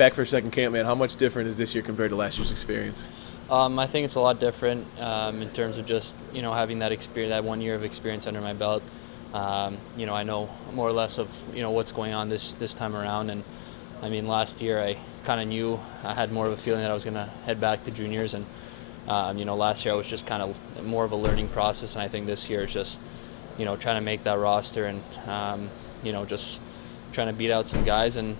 back for a second camp, man. How much different is this year compared to last year's experience? I think it's a lot different in terms of just having that experience, that 1 year of experience under my belt. I know more or less of what's going on this time around, and I mean last year I kind of knew I had more of a feeling that I was going to head back to juniors, and last year I was just kind of more of a learning process, and I think this year is just trying to make that roster and just trying to beat out some guys and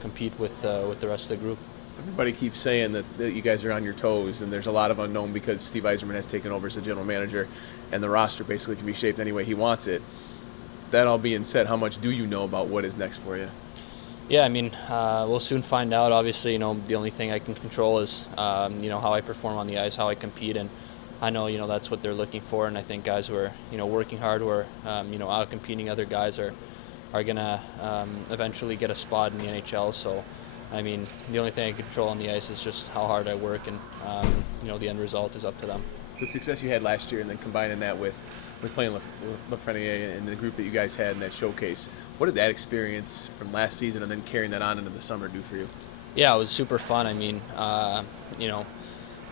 compete with the rest of the group. Everybody keeps saying that you guys are on your toes, and there's a lot of unknown because Steve Yzerman has taken over as the general manager, and the roster basically can be shaped any way he wants it. That all being said, how much do you know about what is next for you? Yeah, I mean, we'll soon find out. Obviously, the only thing I can control is, how I perform on the ice, how I compete, and I know, that's what they're looking for. And I think guys who are, working hard, who are, out competing other guys are gonna eventually get a spot in the NHL. So, I mean, the only thing I can control on the ice is just how hard I work, and the end result is up to them. The success you had last year, and then combining that with playing Lafrenière and the group that you guys had in that showcase, what did that experience from last season and then carrying that on into the summer do for you? Yeah, it was super fun. I mean,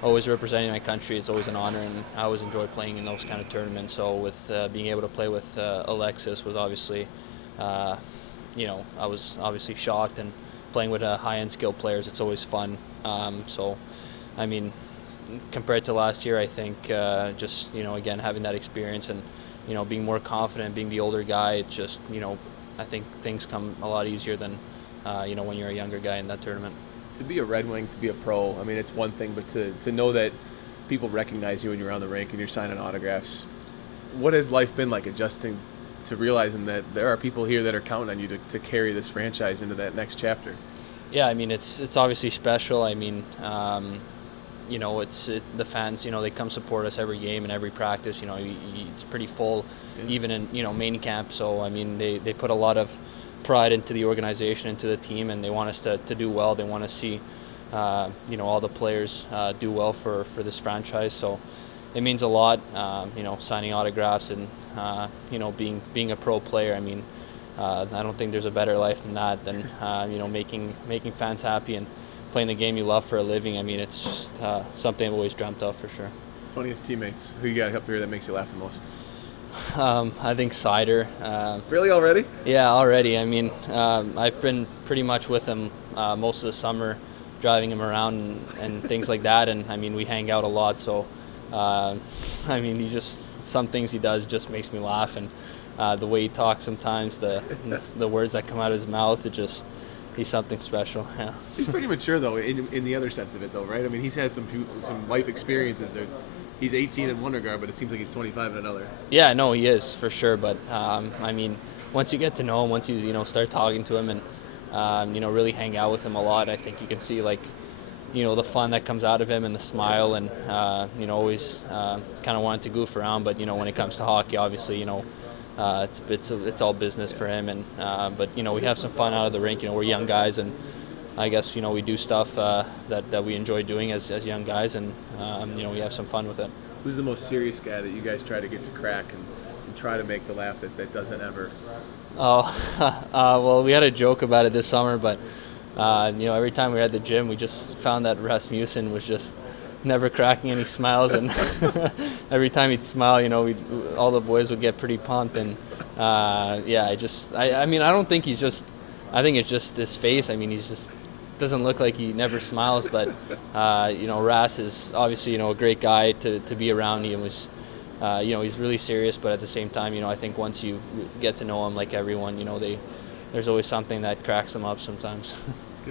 always representing my country, it's always an honor, and I always enjoy playing in those kind of tournaments. So with being able to play with Alexis was obviously, I was obviously shocked, and playing with high-end skilled players, it's always fun. So, I mean, compared to last year, I think just, again, having that experience and, being more confident, being the older guy, it's just, I think things come a lot easier than, when you're a younger guy in that tournament. To be a Red Wing, to be a pro, I mean, it's one thing, but to know that people recognize you when you're on the rink and you're signing autographs, what has life been like adjusting to realizing that there are people here that are counting on you to carry this franchise into that next chapter? Yeah, I mean, it's obviously special. I mean, the fans, they come support us every game and every practice. It's pretty full, even in, main camp. So, I mean, they put a lot of pride into the organization, into the team, and they want us to do well. They want to see, all the players do well for this franchise. So it means a lot, signing autographs and, being a pro player. I mean, I don't think there's a better life than that, than, making fans happy and playing the game you love for a living. I mean, it's just something I've always dreamt of, for sure. Funniest teammates, who you got up here that makes you laugh the most? I think Seider. Really, already? Yeah, already. I mean, I've been pretty much with him most of the summer, driving him around and things like that. And I mean, we hang out a lot. So, I mean, some things he does just makes me laugh, and the way he talks sometimes, the words that come out of his mouth, he's something special. Yeah. He's pretty mature though, in the other sense of it though, right? I mean, he's had some life experiences there. He's 18 in one regard, but it seems like he's 25 in another. Yeah, no, he is for sure. But I mean, once you get to know him, once you start talking to him and really hang out with him a lot, I think you can see the fun that comes out of him and the smile, and always kind of wanted to goof around. But when it comes to hockey, obviously it's all business for him. And but we have some fun out of the rink. We're young guys, and I guess we do stuff that we enjoy doing as young guys, and we have some fun with it. Who's the most serious guy that you guys try to get to crack and try to make the laugh that doesn't ever? Oh, well, we had a joke about it this summer, but every time we were at the gym, we just found that Rasmussen was just never cracking any smiles, and every time he'd smile, all the boys would get pretty pumped, and I mean, I don't think he's just. I think it's just his face. I mean, he's just doesn't look like he never smiles, but Ras is obviously a great guy to be around. He was he's really serious, but at the same time, I think once you get to know him, like everyone, there's always something that cracks them up sometimes.